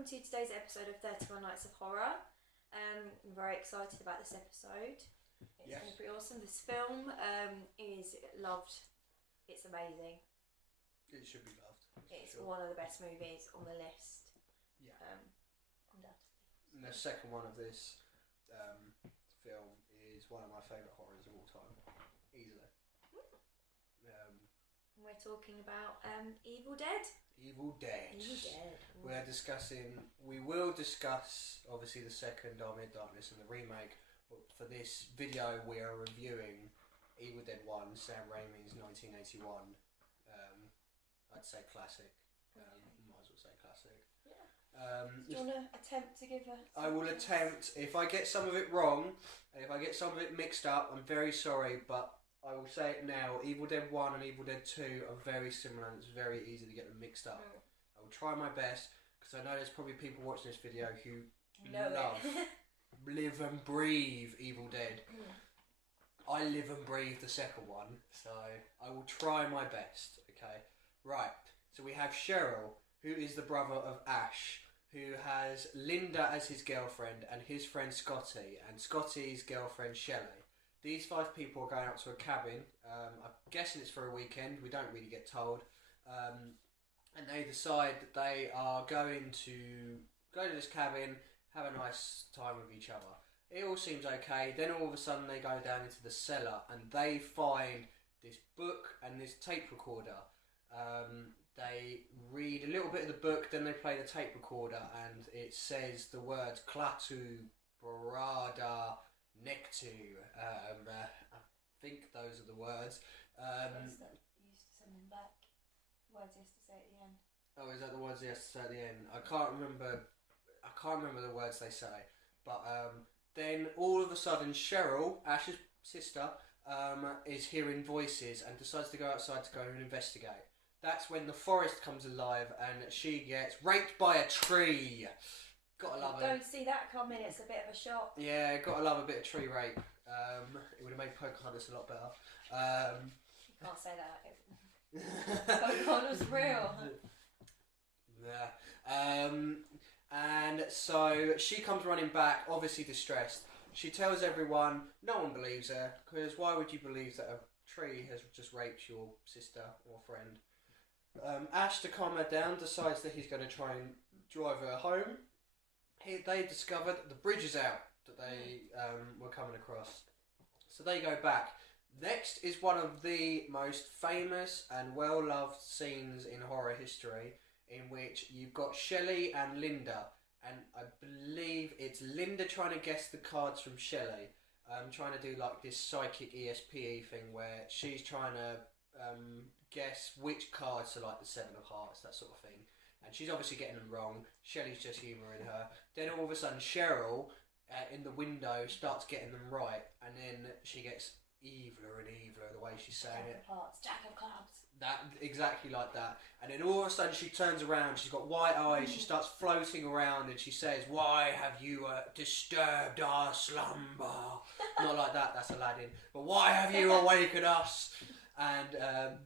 welcome to today's episode of 31 Nights of Horror. I'm very excited about this episode. It's going to be awesome. This film is loved. It's amazing. It should be loved. It's one of the best movies on the list. Yeah. Undoubtedly. And the second one of this film is one of my favourite horrors of all time. Easily. We're talking about Evil Dead. Evil Dead. Evil Dead. We will discuss obviously the second Army of Darkness and the remake, but for this video we are reviewing Evil Dead 1, Sam Raimi's 1981. I'd say classic. Might as well say classic. Yeah. Do you want to attempt to give a... I will attempt. If I get some of it wrong, if I get some of it mixed up, I'm very sorry, but I will say it now. Evil Dead 1 and Evil Dead 2 are very similar and it's very easy to get them mixed up. I will try my best because I know there's probably people watching this video who live and breathe Evil Dead. I live and breathe the second one, so I will try my best, okay? Right, so we have Cheryl, who is the brother of Ash, who has Linda as his girlfriend and his friend Scotty, and Scotty's girlfriend Shelley. These 5 people are going up to a cabin. I'm guessing it's for a weekend. We don't really get told. And they decide that they are going to go to this cabin, have a nice time with each other. It all seems okay. Then all of a sudden they go down into the cellar and they find this book and this tape recorder. They read a little bit of the book, then they play the tape recorder, and it says the words Klaatu Barada Nectu. I think those are the words. Words that used to send them back. Words he has to say at the end. Oh, is that the words he has to say at the end? I can't remember the words they say. But then all of a sudden Cheryl, Ash's sister, is hearing voices and decides to go outside to go and investigate. That's when the forest comes alive and she gets raped by a tree. Gotta love it. Don't see that coming, it's a bit of a shock. Yeah, gotta love a bit of tree rape. It would have made Pocahontas a lot better. You can't say that. Pocahontas real. Yeah. And so she comes running back, obviously distressed. She tells everyone, no one believes her, because why would you believe that a tree has just raped your sister or friend? Ash, to calm her down, decides that he's going to try and drive her home. They discover that the bridge is out that they were coming across. So they go back. Next is one of the most famous and well-loved scenes in horror history, in which you've got Shelley and Linda. And I believe it's Linda trying to guess the cards from Shelley. Trying to do like this psychic ESPE thing where she's trying to guess which cards are like the 7 of hearts, that sort of thing. And she's obviously getting them wrong. Shelley's just humouring her. Then all of a sudden Cheryl, in the window, starts getting them right. And then she gets eviler and eviler the way she's saying it. Jack of hearts, Jack of clubs. That, exactly like that. And then all of a sudden she turns around, she's got white eyes, she starts floating around and she says, "Why have you disturbed our slumber?" Not like that, that's Aladdin. But why have you awakened us? And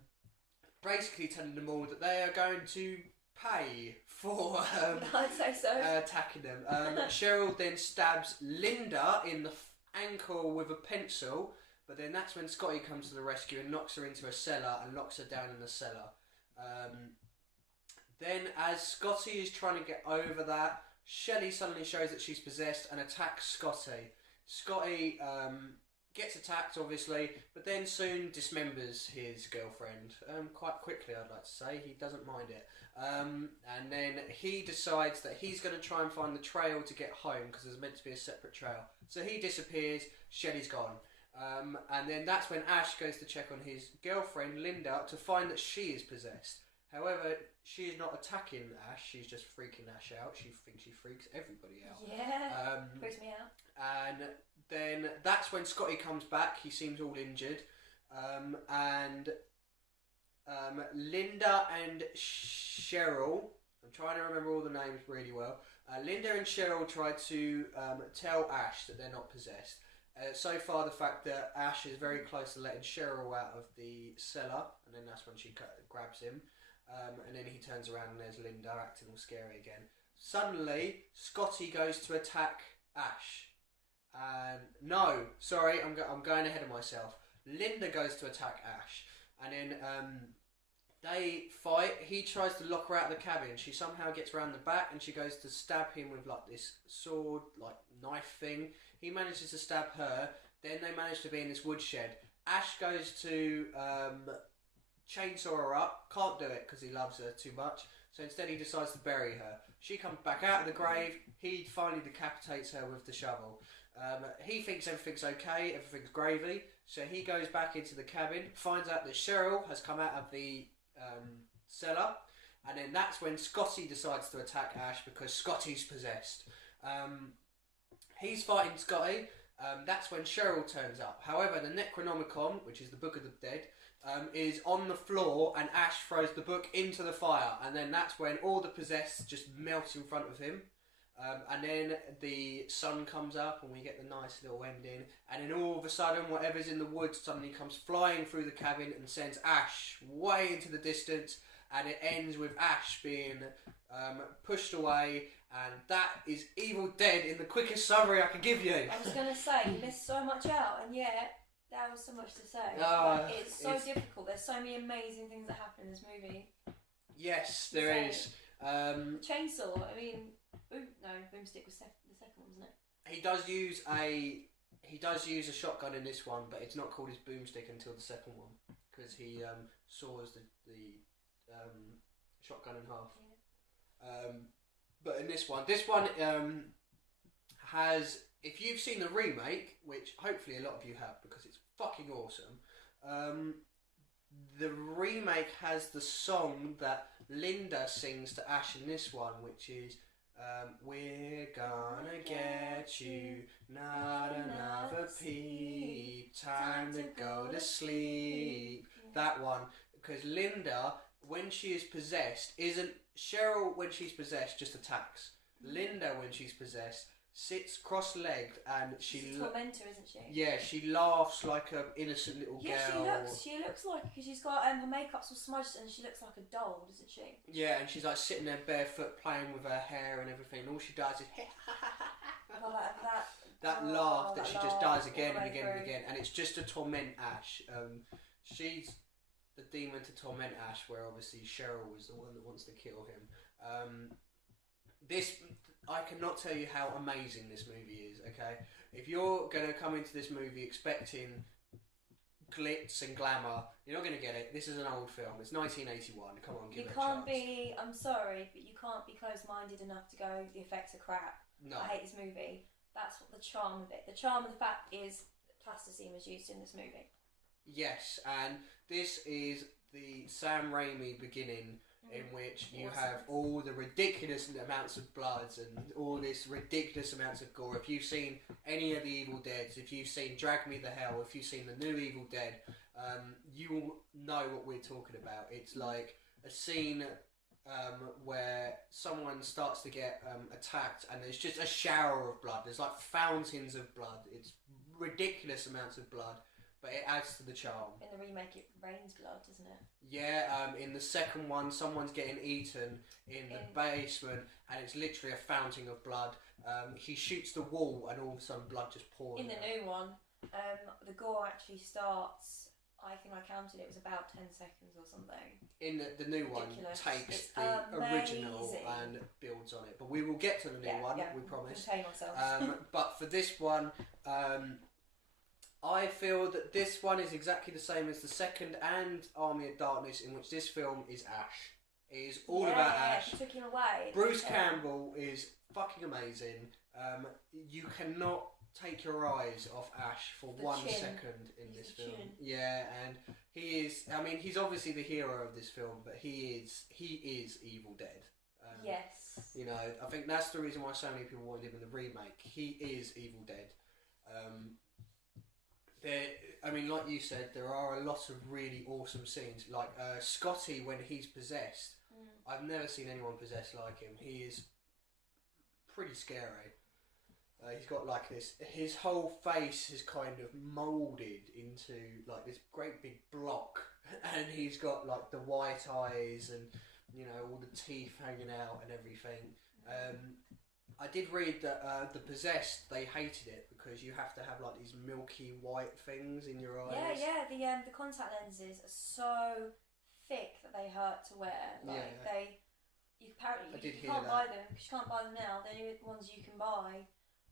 basically telling them all that they are going to pay for I'd say so. attacking them. Cheryl then stabs Linda in the ankle with a pencil, but then that's when Scotty comes to the rescue and knocks her into a cellar and locks her down in the cellar. Then as Scotty is trying to get over that, Shelley suddenly shows that she's possessed and attacks Scotty. Scotty gets attacked, obviously, but then soon dismembers his girlfriend. Quite quickly, I'd like to say. He doesn't mind it. And then he decides that he's going to try and find the trail to get home, because there's meant to be a separate trail. So he disappears, Shelley's gone. And then that's when Ash goes to check on his girlfriend, Linda, to find that she is possessed. However, she is not attacking Ash, she's just freaking Ash out. She thinks she freaks everybody out. Yeah, freaks me out. And then that's when Scotty comes back, he seems all injured. And Linda and Cheryl, I'm trying to remember all the names really well. Linda and Cheryl try to tell Ash that they're not possessed. So far, the fact that Ash is very close to letting Cheryl out of the cellar, and then that's when she grabs him. And then he turns around and there's Linda acting all scary again. suddenly Scotty goes to attack Ash. And no, sorry, I'm going ahead of myself. Linda goes to attack Ash, and then they fight. He tries to lock her out of the cabin. She somehow gets around the back, and she goes to stab him with like this sword, like knife thing. He manages to stab her. Then they manage to be in this woodshed. Ash goes to chainsaw her up. Can't do it because he loves her too much. So instead he decides to bury her. She comes back out of the grave. He finally decapitates her with the shovel. He thinks everything's okay, everything's gravy. So he goes back into the cabin, finds out that Cheryl has come out of the cellar. And then that's when Scotty decides to attack Ash because Scotty's possessed. He's fighting Scotty. That's when Cheryl turns up. However, the Necronomicon, which is the Book of the Dead, is on the floor, and Ash throws the book into the fire, and then that's when all the possessed just melt in front of him. And then the sun comes up, and we get the nice little ending. And then all of a sudden, whatever's in the woods suddenly comes flying through the cabin and sends Ash way into the distance. And it ends with Ash being pushed away, and that is Evil Dead in the quickest summary I can give you. I was going to say, you missed so much out, and yet there was so much to say. It's so difficult. There's so many amazing things that happen in this movie. Yes, there is. Chainsaw, I mean, Boomstick was the second one, wasn't it? He does use a shotgun in this one, but it's not called his boomstick until the second one because he saws the shotgun in half. Yeah. But in this one has, if you've seen the remake, which hopefully a lot of you have because it's fucking awesome, the remake has the song that Linda sings to Ash in this one, which is we're gonna get you, not another peep, time to go to sleep. That one, because Linda, when she is possessed, isn't Cheryl when she's possessed just attacks. Linda when she's possessed sits cross-legged and she's a tormentor, isn't she? Yeah, she laughs like an innocent little girl. Yeah, she looks like, because she's got her makeup's all smudged and she looks like a doll, doesn't she? Yeah, and she's like sitting there barefoot playing with her hair and everything, and all she does is that laugh that she just does again and again and again, and it's just to torment Ash. She's the demon to torment Ash, where obviously Cheryl is the one that wants to kill him. I cannot tell you how amazing this movie is, okay? If you're going to come into this movie expecting glitz and glamour, you're not going to get it. This is an old film. It's 1981. Come on, give it a chance. I'm sorry, but you can't be close-minded enough to go, the effects are crap. No. I hate this movie. That's what the charm of it. The charm of the fact is that plasticine was used in this movie. Yes, and this is the Sam Raimi beginning, in which you have all the ridiculous amounts of bloods and all this ridiculous amounts of gore. If you've seen any of the Evil Deads, if you've seen Drag Me to Hell, if you've seen the new Evil Dead, you will know what we're talking about. It's like a scene where someone starts to get attacked and there's just a shower of blood. There's like fountains of blood. It's ridiculous amounts of blood. But it adds to the charm. In the remake, it rains blood, doesn't it? Yeah, in the second one, someone's getting eaten in the basement, and it's literally a fountain of blood. He shoots the wall, and all of a sudden, blood just pours. In the new one, the gore actually starts. I think I counted it was about 10 seconds or something. In the new one, takes the original and builds on it. But we will get to the new one. We promise. Contain ourselves. But for this one. I feel that this one is exactly the same as the second and Army of Darkness, in which this film is Ash. It is all about Ash. He took him away. Bruce Campbell is fucking amazing. You cannot take your eyes off Ash for 1 second in this film. Yeah, and he is. I mean, he's obviously the hero of this film, but he is Evil Dead. Yes. You know, I think that's the reason why so many people wanted him in the remake. He is Evil Dead. I mean, like you said, there are a lot of really awesome scenes. Like Scotty when he's possessed. I've never seen anyone possessed like him. He is pretty scary. He's got like this. His whole face is kind of moulded into like this great big block, and he's got like the white eyes and all the teeth hanging out and everything. I did read that the Possessed, they hated it because you have to have like these milky white things in your eyes. Yeah. The contact lenses are so thick that they hurt to wear. Like you can't buy them because you can't buy them now. The only ones you can buy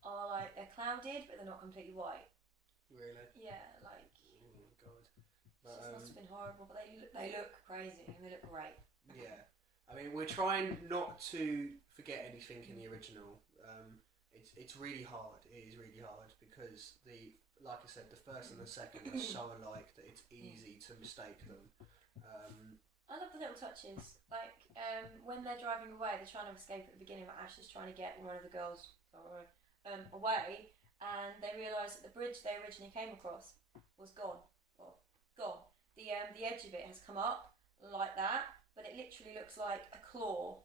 are like they're clouded, but they're not completely white. Really? Yeah, like. Oh god. But, it must have been horrible, but they look crazy and they look great. Yeah. I mean, we're trying not to forget anything in the original. It's really hard. It is really hard because like I said, the first and the second are so alike that it's easy to mistake them. I love the little touches, like when they're driving away, they're trying to escape at the beginning. But Ash is trying to get one of the girls away, and they realise that the bridge they originally came across was gone. Well, gone. The edge of it has come up like that, but it literally looks like a claw.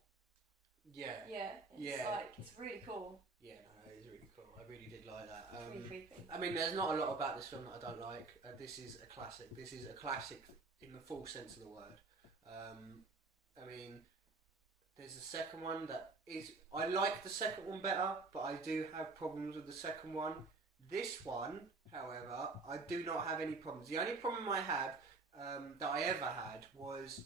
Yeah. It's really cool. Yeah, no, it is really cool. I really did like that. It's really creepy. I mean, there's not a lot about this film that I don't like. This is a classic. This is a classic in the full sense of the word. I mean, there's a second one that is... I like the second one better, but I do have problems with the second one. This one, however, I do not have any problems. The only problem I have that I ever had was...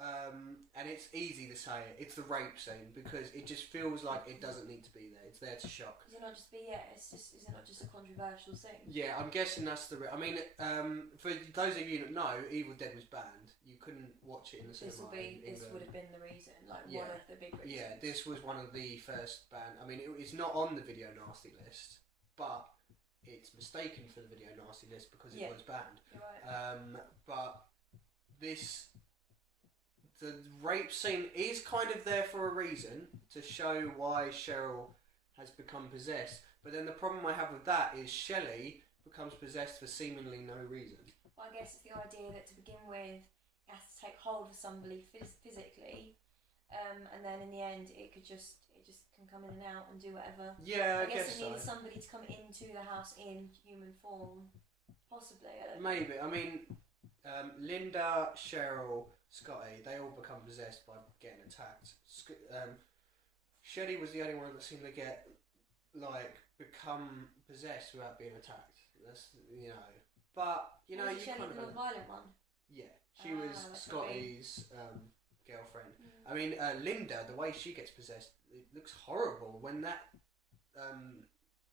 and it's easy to say it, it's the rape scene because it just feels like it doesn't need to be there. It's there to shock. Is it not just a controversial thing? Yeah, I'm guessing that's the... I mean, for those of you that know, Evil Dead was banned. You couldn't watch it in the cinema. This would have been the reason, one of the big reasons. Yeah, this was one of the first banned... I mean, it's not on the video nasty list, but it's mistaken for the video nasty list because it was banned. You're right. But this... The rape scene is kind of there for a reason, to show why Cheryl has become possessed. But then the problem I have with that is Shelley becomes possessed for seemingly no reason. Well, I guess it's the idea that to begin with, it has to take hold of somebody physically, and then in the end, it just can come in and out and do whatever. Yeah, I guess it needs somebody to come into the house in human form, possibly. Maybe. I mean, Linda, Cheryl, Scotty, they all become possessed by getting attacked. Shelley was the only one that seemed to become possessed without being attacked. That's, but you was Shelley the non-violent one? Yeah, she was Scotty's girlfriend. I mean, Linda, the way she gets possessed, it looks horrible when that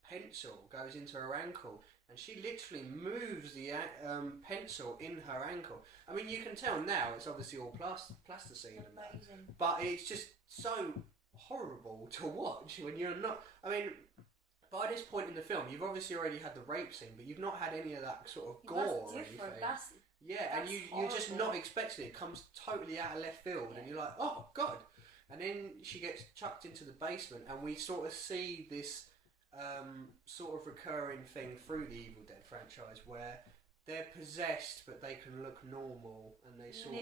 pencil goes into her ankle. And she literally moves the pencil in her ankle. I mean, you can tell now it's obviously all plasticine and that. But it's just so horrible to watch when you're not... I mean, by this point in the film, you've obviously already had the rape scene, but you've not had any of that sort of gore or anything. And you're just not expecting it. It comes totally out of left field, and you're like, oh, God. And then she gets chucked into the basement, and we sort of see this... sort of recurring thing through the Evil Dead franchise where they're possessed but they can look normal and they sort of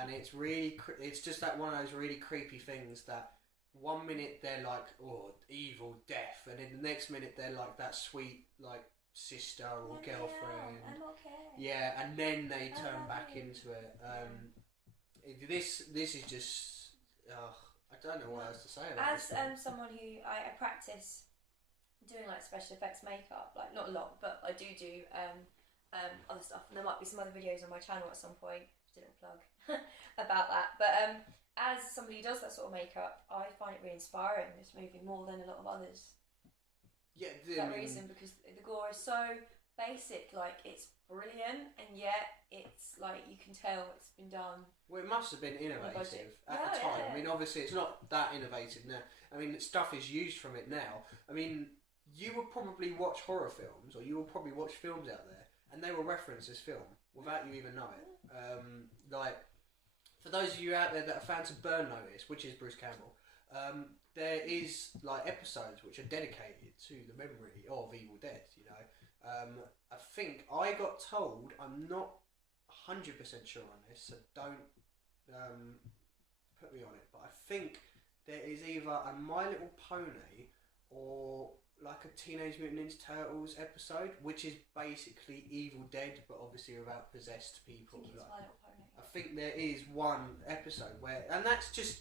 and it's really it's just that one of those really creepy things that 1 minute they're like, oh, evil death, and then the next minute they're like that sweet like sister or girlfriend. I'm okay. Yeah, and then they turn back into it. This is just I don't know what else to say about this. As someone who I practice doing like special effects makeup, like not a lot, but I do other stuff, and there might be some other videos on my channel at some point, which I didn't plug about that. But as somebody who does that sort of makeup, I find it really inspiring, this movie, more than a lot of others. Yeah, for that reason, because the gore is so basic, like it's brilliant, and yet it's like you can tell it's been done. Well, it must have been innovative at the time. I mean, obviously it's not that innovative now. I mean, stuff is used from it now. I mean, you will probably watch horror films, or you will probably watch films out there, and they will reference this film without you even know it. Like, for those of you out there that are fans of Burn Notice, which is Bruce Campbell, there is like episodes which are dedicated to the memory of Evil Dead. I think I got told, I'm not 100% sure on this, so don't put me on it, but I think there is either a My Little Pony or like a Teenage Mutant Ninja Turtles episode, which is basically Evil Dead, but obviously without possessed people. I think it's My Little Pony. I think there is one episode where, and that's just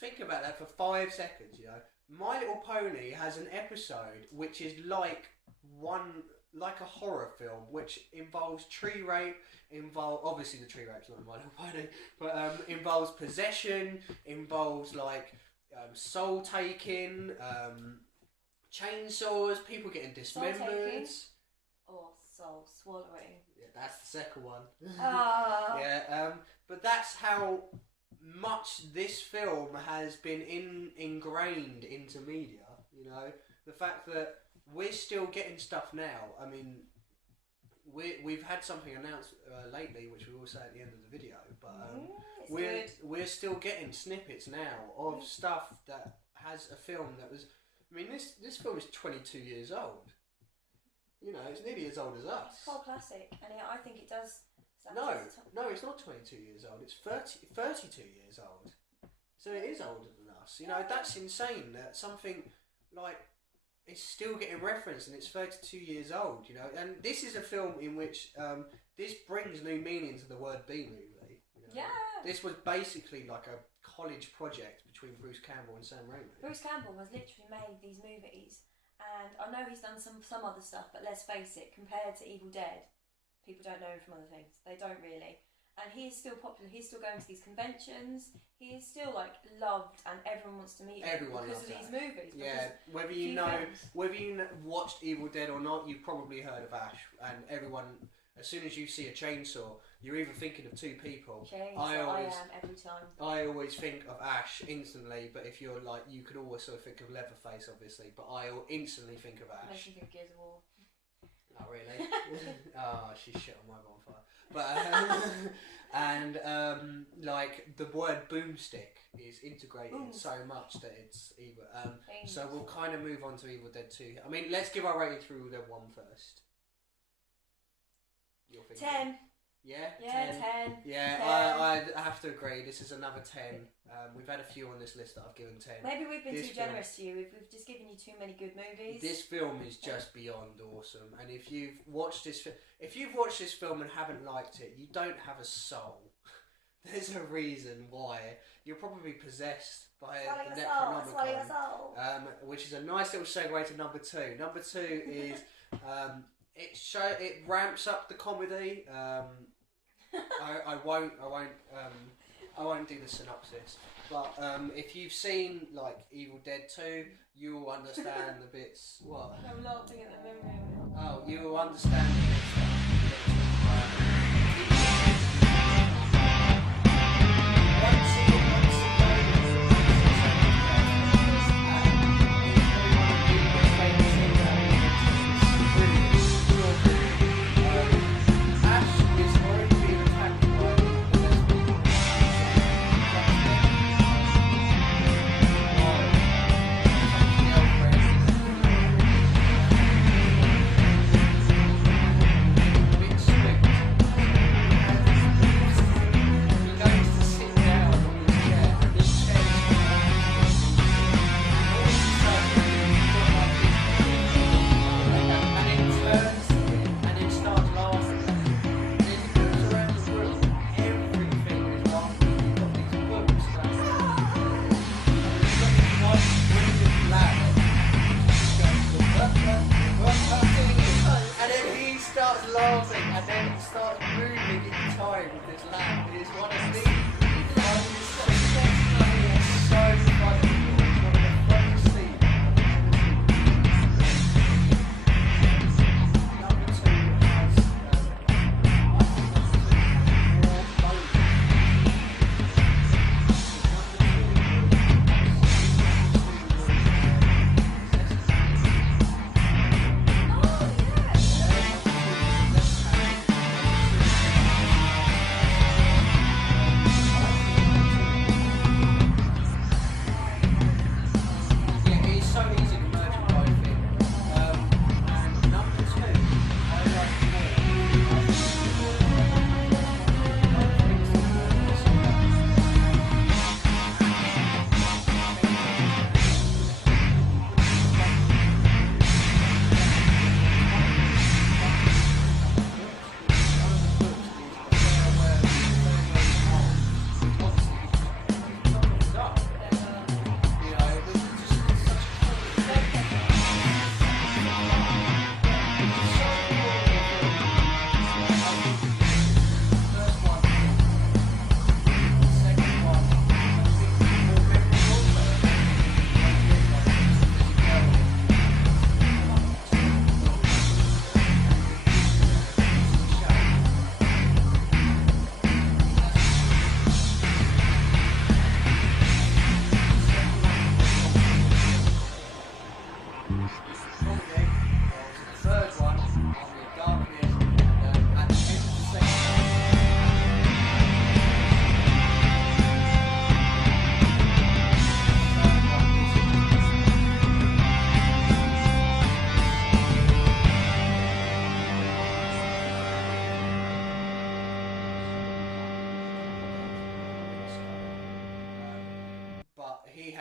think about that for 5 seconds. You know, My Little Pony has an episode which is like a horror film, which involves tree rape. Obviously the tree rape's not in My Little Pony, but involves possession, involves like soul taking, chainsaws, people getting dismembered. Or soul swallowing. Yeah, that's the second one. Ah. Yeah, but that's how much this film has been ingrained into media. You know, the fact that we're still getting stuff now. I mean, we've had something announced lately, which we will say at the end of the video, but we're still getting snippets now of stuff that has a film that was. I mean, this film is 22 years old. You know, it's nearly as old as us. It's a cult classic, and I think it does. No, it's not 22 years old. It's 32 years old. So it is older than us. You know, that's insane that something like it's still getting referenced and it's 32 years old. You know, and this is a film in which this brings new meaning to the word B-movie. You know? Yeah. This was basically like a college project between Bruce Campbell and Sam Raimi. Bruce Campbell has literally made these movies. And I know he's done some other stuff, but let's face it, compared to Evil Dead, people don't know him from other things. They don't really. And he is still popular. He's still going to these conventions. He is still like loved, and everyone wants to meet him because of these movies. Yeah, whether you watched Evil Dead or not, you've probably heard of Ash. And everyone, as soon as you see a chainsaw, you're either thinking of two people. I am every time. I always think of Ash instantly, but if you're like, you could also think of Leatherface, obviously, but I instantly think of Ash. Makes me think of Gears of War. Oh really? Oh, she's shit on my bonfire. But like the word boomstick is integrated so much that it's evil. So we'll kind of move on to Evil Dead 2. I mean, let's give our rating through Evil Dead 1 first. 10. Yeah, 10. Yeah, 10. I have to agree. This is another 10. We've had a few on this list that I've given 10. Maybe we've been too generous to you. We've just given you too many good movies. This film is just beyond awesome. And if you've watched this film and haven't liked it, you don't have a soul. There's a reason why. You're probably possessed by the Necronomicon, which is a nice little segue to number 2. Number 2 is it ramps up the comedy. I won't do the synopsis, but if you've seen like Evil Dead 2, you will understand the bits. What? I'm laughing at the memory of it. Oh, you will understand the bits.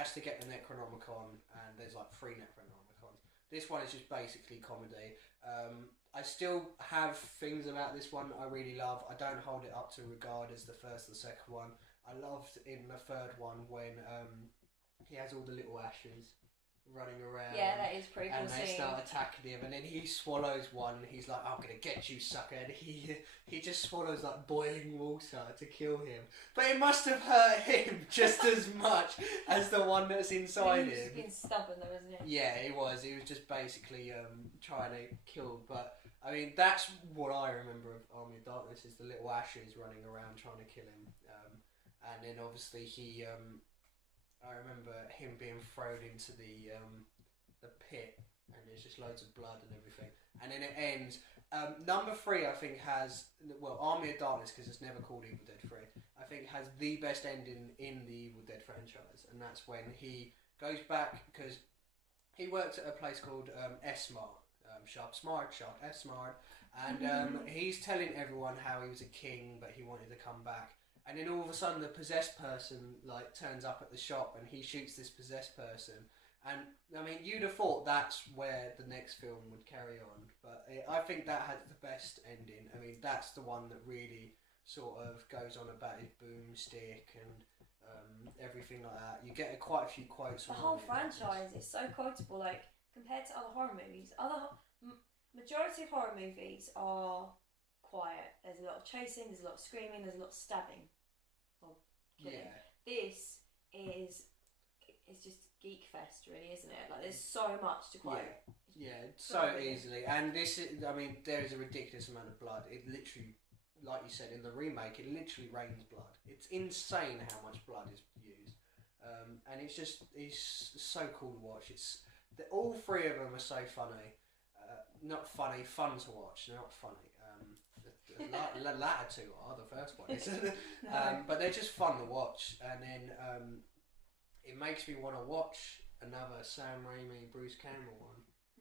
has to get the Necronomicon, and there's like 3 Necronomicons. This one is just basically comedy. I still have things about this one that I really love. I don't hold it up to regard as the first or the second one. I loved in the third one when he has all the little ashes running around. Yeah, that is pretty cool. And they start attacking him, and then he swallows one. And he's like, "I'm gonna get you, sucker!" And he just swallows like boiling water to kill him. But it must have hurt him just as much as the one that's inside him. He was being stubborn, though, wasn't he? Yeah, he was. He was just basically trying to kill. But I mean, that's what I remember of Army of Darkness is the little ashes running around trying to kill him. And then obviously he. I remember him being thrown into the pit, and there's just loads of blood and everything. And then it ends. Number 3, I think, has Army of Darkness, because it's never called Evil Dead 3. I think has the best ending in the Evil Dead franchise, and that's when he goes back because he worked at a place called S-Mart, Sharp Smart, S-Mart, and he's telling everyone how he was a king, but he wanted to come back. And then all of a sudden, the possessed person like turns up at the shop, and he shoots this possessed person. And I mean, you'd have thought that's where the next film would carry on, but I think that has the best ending. I mean, that's the one that really sort of goes on about his boomstick and everything like that. You get quite a few quotes. The whole franchise is so quotable. Like compared to other horror movies, majority of horror movies are quiet. There's a lot of chasing, there's a lot of screaming, there's a lot of stabbing or killing. Yeah. This is it's just geek fest, really, isn't it? Like there's so much to quote. Yeah, so easily. And this is, I mean, there is a ridiculous amount of blood. It literally, like you said, in the remake, it literally rains blood. It's insane how much blood is used. And it's so cool to watch. All 3 of them are so funny. Not funny, fun to watch. They're not funny. The latter 2 are, the first one isn't. But they're just fun to watch. And then it makes me want to watch another Sam Raimi, Bruce Campbell one.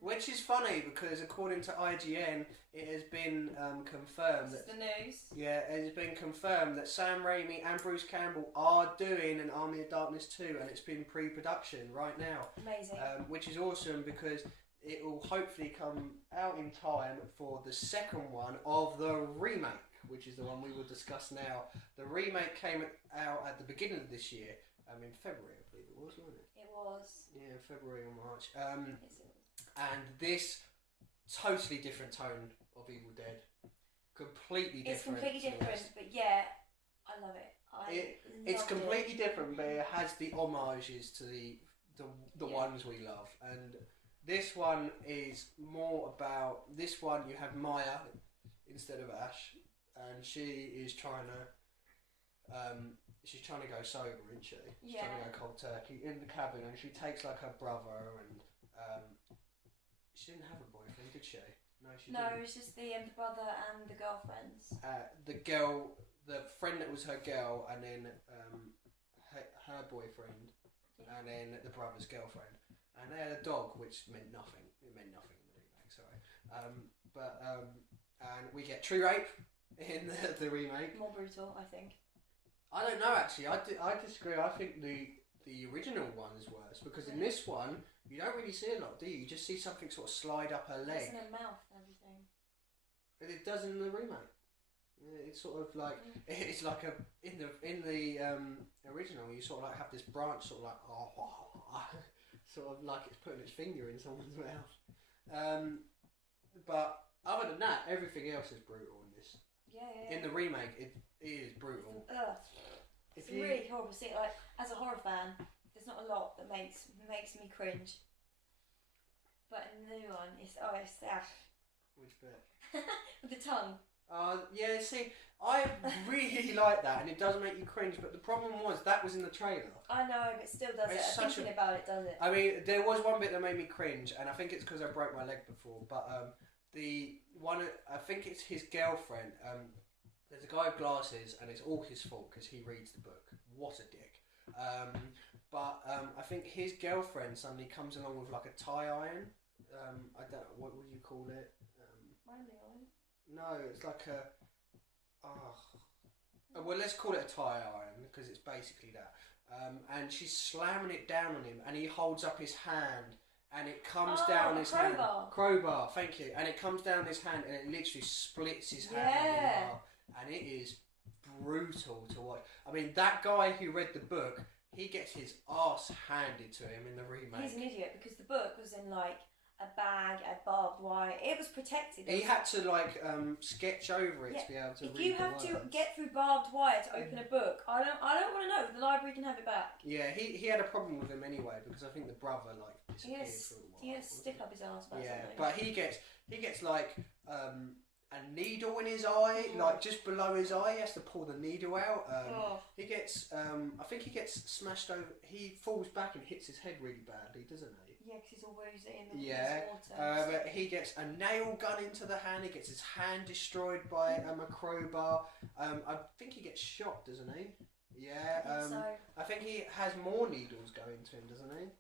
Which is funny because according to IGN, it has been confirmed that the news. Yeah, it has been confirmed that Sam Raimi and Bruce Campbell are doing an Army of Darkness 2, and it's been pre-production right now. Amazing. Which is awesome because it will hopefully come out in time for the second one of the remake, which is the one we will discuss now. The remake came out at the beginning of this year. In February, I believe it was, wasn't it? It was. Yeah, February or March. Yes, it was. And this totally different tone of Evil Dead, completely different. It's completely different, but yeah, I love it. It's completely different, but it has the homages to the ones we love. And this one is more about. This one you have Maya instead of Ash, and she is trying to. She's trying to go sober, isn't she? She's trying to go cold turkey in the cabin, and she takes like her brother, and she didn't have a boyfriend, did she? No, she didn't. No, it's just the brother and the girlfriends. The friend that was her girl, and then her boyfriend, and then the brother's girlfriend, and they had a dog, which meant nothing. It meant nothing in the remake, sorry. And we get tree rape in the remake. More brutal, I think. I don't know actually. I disagree. I think the original one is worse because in this one you don't really see a lot, do you? You just see something sort of slide up her leg. It's in her mouth and everything. But it does in the remake. It's sort of like it's like in the original you sort of like have this branch sort of like sort of like it's putting its finger in someone's mouth. But other than that, everything else is brutal in this. Yeah. In the remake, it is brutal. It's really horrible. See, like as a horror fan, there's not a lot that makes me cringe. But in the new one, it's that. Which bit? With the tongue. Yeah. See, I really like that, and it does make you cringe. But the problem was that was in the trailer. I know, but it still does it. Thinking about it, does it? I mean, there was one bit that made me cringe, and I think it's because I broke my leg before. But the one, I think it's his girlfriend. There's a guy with glasses, and it's all his fault because he reads the book. What a dick. But I think his girlfriend suddenly comes along with like a tie iron. I don't. What would you call it? Winding iron. No, it's like a. Well, let's call it a tie iron because it's basically that. and she's slamming it down on him, and he holds up his hand, and it comes Oh, down a his crowbar. hand. Crowbar, thank you. And it comes down his hand, and it literally splits his hand in Yeah. half, and it is brutal to watch. I mean, that guy who read the book, he gets his ass handed to him in the remake. He's an idiot because the book was in like a bag, a barbed wire. It was protected. He had to like sketch over it to be able to If read you the have to words. get through barbed wire to open a book, I don't want to know. The library can have it back. Yeah, he had a problem with him anyway because I think the brother like He disappeared has, for a while. he has stick up his ass. About Yeah, something. but he gets like a needle in his eye, like just below his eye. He has to pull the needle out. He gets I think he gets smashed over. He falls back and hits his head really badly, doesn't he? Yeah, because he's all woozy in the water. But he gets a nail gun into the hand. He gets his hand destroyed by a crowbar. I think he gets shot, doesn't he? Yeah. I think he has more needles going to him, doesn't he?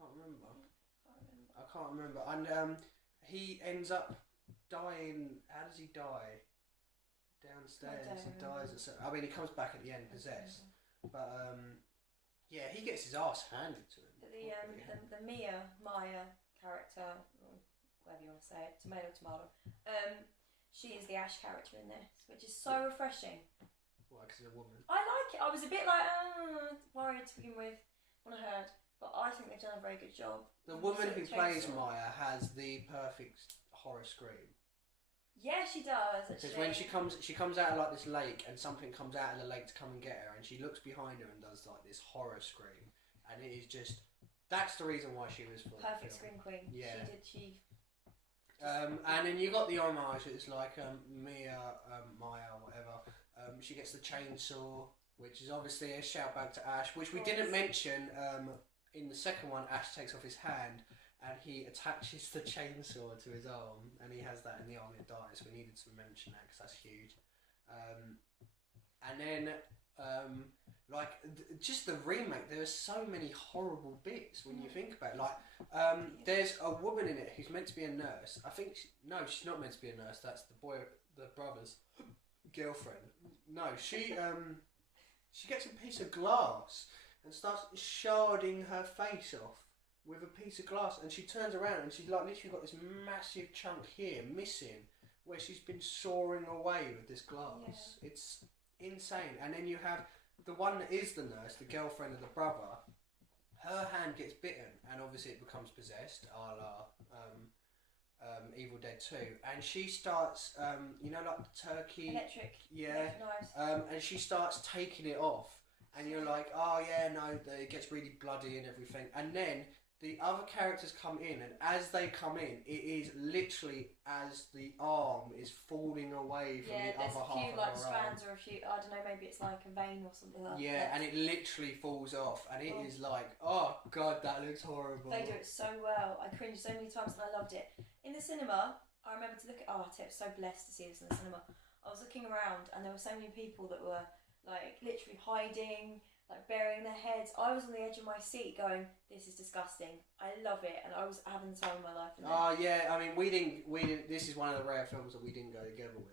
I can't remember. And he ends up dying. How does he die? Downstairs. He dies. I mean, he comes back at the end possessed. But yeah, he gets his ass handed to him. The Maya character, whatever you want to say it, tomato. She is the Ash character in this, which is so refreshing. Why? Because she's a woman. I like it. I was a bit like worried to begin with when I heard, but I think they've done a very good job. The woman who plays Maya has the perfect horror scream. Yeah, she does. Because when she comes out of like this lake, and something comes out of the lake to come and get her, and she looks behind her and does like this horror scream, and it is just. That's the reason why she was for perfect scream queen. Yeah. She and then you got the homage. It's like Maya, whatever. She gets the chainsaw, which is obviously a shout back to Ash, which we didn't mention. In the second one, Ash takes off his hand and he attaches the chainsaw to his arm, and he has that in the arm and dies. We needed to mention that because that's huge. And then. Just the remake, there are so many horrible bits when you think about it. Like, there's a woman in it who's meant to be a nurse. I think, she's not meant to be a nurse. That's the brother's girlfriend. No, she gets a piece of glass and starts sharding her face off with a piece of glass. And she turns around and she's like literally got this massive chunk here missing where she's been sawing away with this glass. Yeah. It's insane. And then you have the one that is the nurse, the girlfriend of the brother. Her hand gets bitten, and obviously it becomes possessed, a la Evil Dead 2. And she starts, like the turkey, electric, and she starts taking it off, and you're like, oh yeah, no, it gets really bloody and everything. And then the other characters come in, and as they come in, it is literally as the arm is falling away from the other half of her arm. Yeah, there's a few like strands or a few, I don't know, maybe it's like a vein or something like that. Yeah, and it literally falls off, and it is like, oh god, that looks horrible. They do it so well. I cringed so many times and I loved it. In the cinema, I remember to look at, I was so blessed to see this in the cinema. I was looking around and there were so many people that were like literally hiding, like burying their heads. I was on the edge of my seat going, this is disgusting. I love it, and I was having the time of my life. Oh yeah, I mean we didn't. This is one of the rare films that we didn't go together with,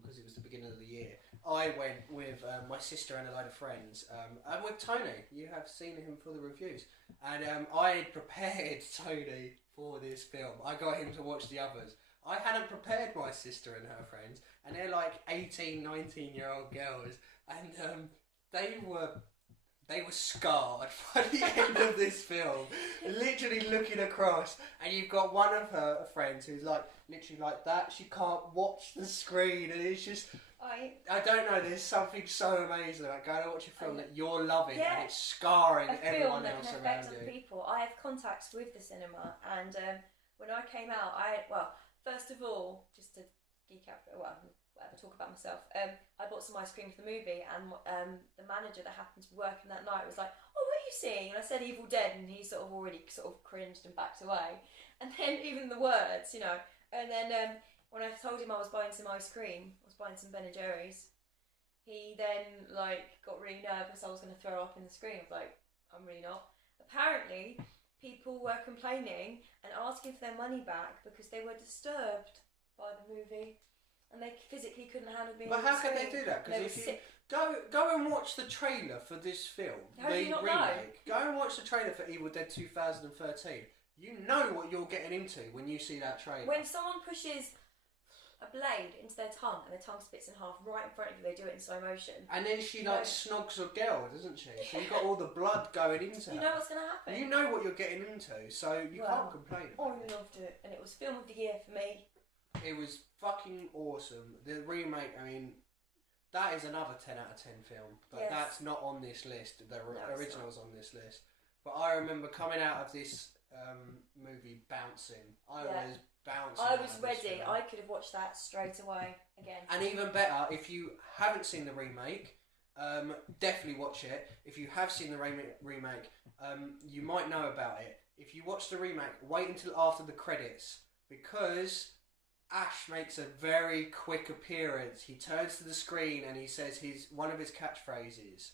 because it was the beginning of the year. I went with my sister and a load of friends, and with Tony. You have seen him for the reviews, and I had prepared Tony for this film. I got him to watch the others. I hadn't prepared my sister and her friends, and they're like 18, 19-year-old girls, and they were scarred by the end of this film. Literally looking across, and you've got one of her friends who's like literally like that. She can't watch the screen, and it's just I don't know. There's something so amazing about going to watch a film that you're loving, and it's scarring everyone else around you. People. I have contacts with the cinema, and when I came out, first of all, just to geek out, talk about myself. I bought some ice cream for the movie, and the manager that happened to be working that night was like, "Oh, what are you seeing?" And I said Evil Dead, and he sort of already cringed and backed away. And then even the words, And then when I told him I was buying some ice cream, I was buying some Ben and Jerry's, he then got really nervous I was going to throw up in the screen. I was like, I'm really not. Apparently, people were complaining and asking for their money back because they were disturbed by the movie. and they physically couldn't handle being. But on how the can they screen. do that? They Because were if you sick. go and watch the trailer for this film, How do the you not remake. Go and watch the trailer for Evil Dead 2013. You know what you're getting into when you see that trailer. When someone pushes a blade into their tongue and their tongue splits in half right in front of you, they do it in slow motion. And then she You like know- snogs a girl, doesn't she? So you've got all the blood going into You her. know what's going to happen. You know what you're getting into, so you Well, can't complain. I About loved it, and it was film of the year for me. It was fucking awesome. The remake, I mean, that is another 10 out of 10 film, but Yes. that's not on this list. The it's original's on this list. But I remember coming out of this movie bouncing. I Yeah. was bouncing. I out was of this ready. film. I could have watched that straight away again. And even better, if you haven't seen the remake, definitely watch it. If you have seen the remake, you might know about it. If you watch the remake, wait until after the credits, because Ash makes a very quick appearance. He turns to the screen and he says one of his catchphrases,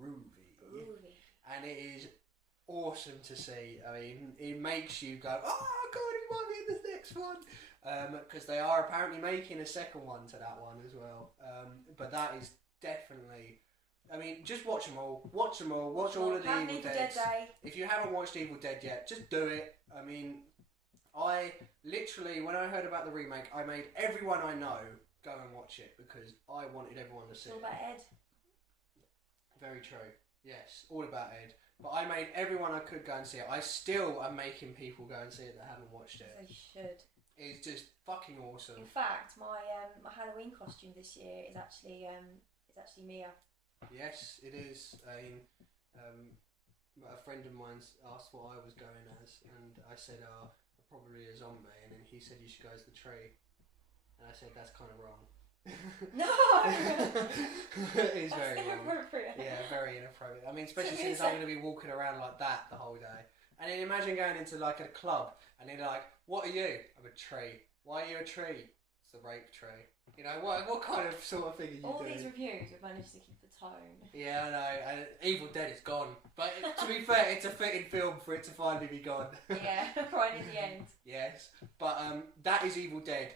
groovy. Groovy. And it is awesome to see. I mean, it makes you go, oh god, he might be in this next one. Because they are apparently making a second one to that one as well. But that is definitely... I mean, just watch them all. Watch them all. Watch all of the Have an Evil Evil Deads. Dead Day. If you haven't watched Evil Dead yet, just do it. I mean, I literally, when I heard about the remake, I made everyone I know go and watch it because I wanted everyone to It's see all it. about Ed. Very true. Yes, all about Ed. But I made everyone I could go and see it. I still am making people go and see it that haven't watched it. So you should. It's just fucking awesome. In fact, my Halloween costume this year is actually Mia. Yes, it is. A friend of mine asked what I was going as, and I said, probably a zombie, and then he said you should go as the tree, and I said that's kind of wrong. No! It is That's very wrong. inappropriate. Yeah, very inappropriate. I mean, especially So since is I'm that- going to be walking around like that the whole day. And then imagine going into like a club and they're like, "What are you?" I'm a tree. Why are you a tree? It's the rape tree. You know what kind of sort of thing are you All doing? these reviews have managed to keep the tone. Yeah, I know. And Evil Dead is gone. But to be fair, it's a fitting film for it to finally be gone. Yeah, right at the end. Yes, but that is Evil Dead.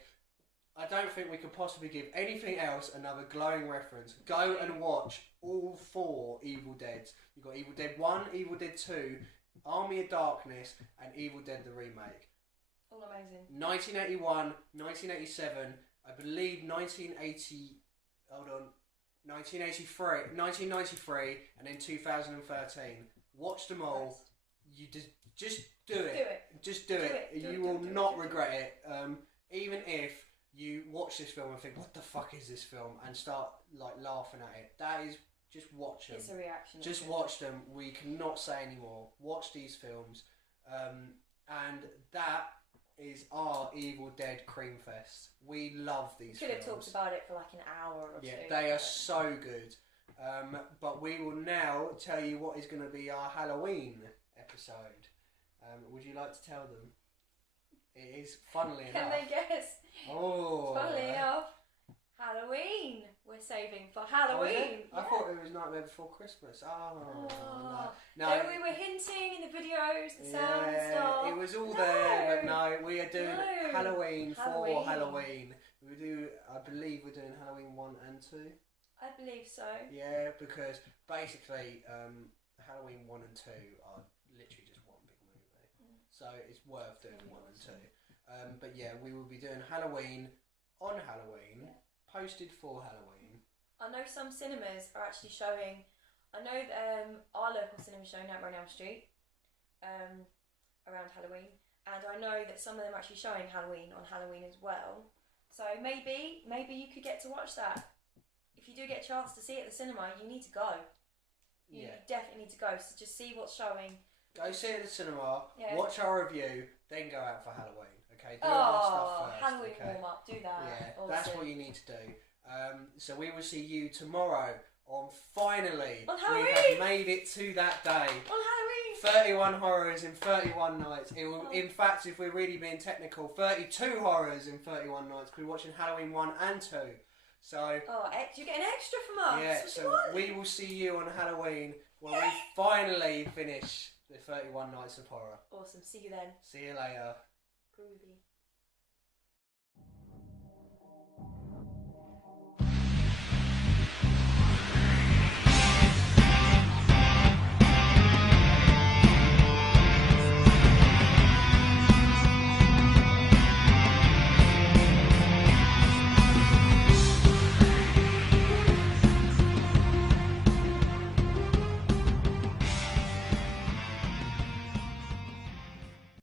I don't think we could possibly give anything else another glowing reference. Go and watch all 4 Evil Deads. You've got Evil Dead 1, Evil Dead 2, Army of Darkness, and Evil Dead the Remake. All amazing. 1981, 1987, I believe 1993, and then 2013. Watch them all. You just do it. Do it. Just do it. You will not regret it. Even if you watch this film and think, "What the fuck is this film?" and start like laughing at it. That is just watch them. It's a reaction. Just watch them. We cannot say anymore. Watch these films, and that is our Evil Dead Cream Fest. We love these Could have films. talked about it for like an hour or Yeah, two. they are so good. But we will now tell you what is going to be our Halloween episode. Would you like to tell them? It is, funnily Can enough. they guess? Oh, Funnily uh, enough, Halloween. We're saving for oh, is Halloween. it? I Yeah. thought it was Nightmare Before Christmas. Oh, Oh. no. So we were hinting in the videos, the sound and Yeah, stuff. it was all No. there, but no, we are doing No. Halloween for Halloween. Halloween. We do, I believe we're doing Halloween 1 and 2. I believe so. Yeah, because basically Halloween 1 and 2 are literally just one big movie. So it's worth doing 1 and 2. But yeah, we will be doing Halloween on Halloween, posted for Halloween. I know some cinemas are actually showing. I know our local cinema showing Nightmare on Elm Street around Halloween, and I know that some of them are actually showing Halloween on Halloween as well. So maybe you could get to watch that. If you do get a chance to see it at the cinema, you need to go. You definitely need to go. So just see what's showing. Go see it at the cinema, Yeah. watch our review, then go out for Halloween. Okay, do all that stuff first. Halloween okay? warm up. Do that. Yeah, Awesome. that's what you need to do. So we will see you tomorrow on finally. On We Halloween! have made it to that day. On Halloween. 31 horrors in 31 nights. It will, in fact, if we're really being technical, 32 horrors in 31 nights because we're watching Halloween 1 and 2. So, Oh, you get an extra from us. yeah, What do you so want? we will see you on Halloween when we finally finish the 31 nights of horror. Awesome. See you then. See you later. Groovy.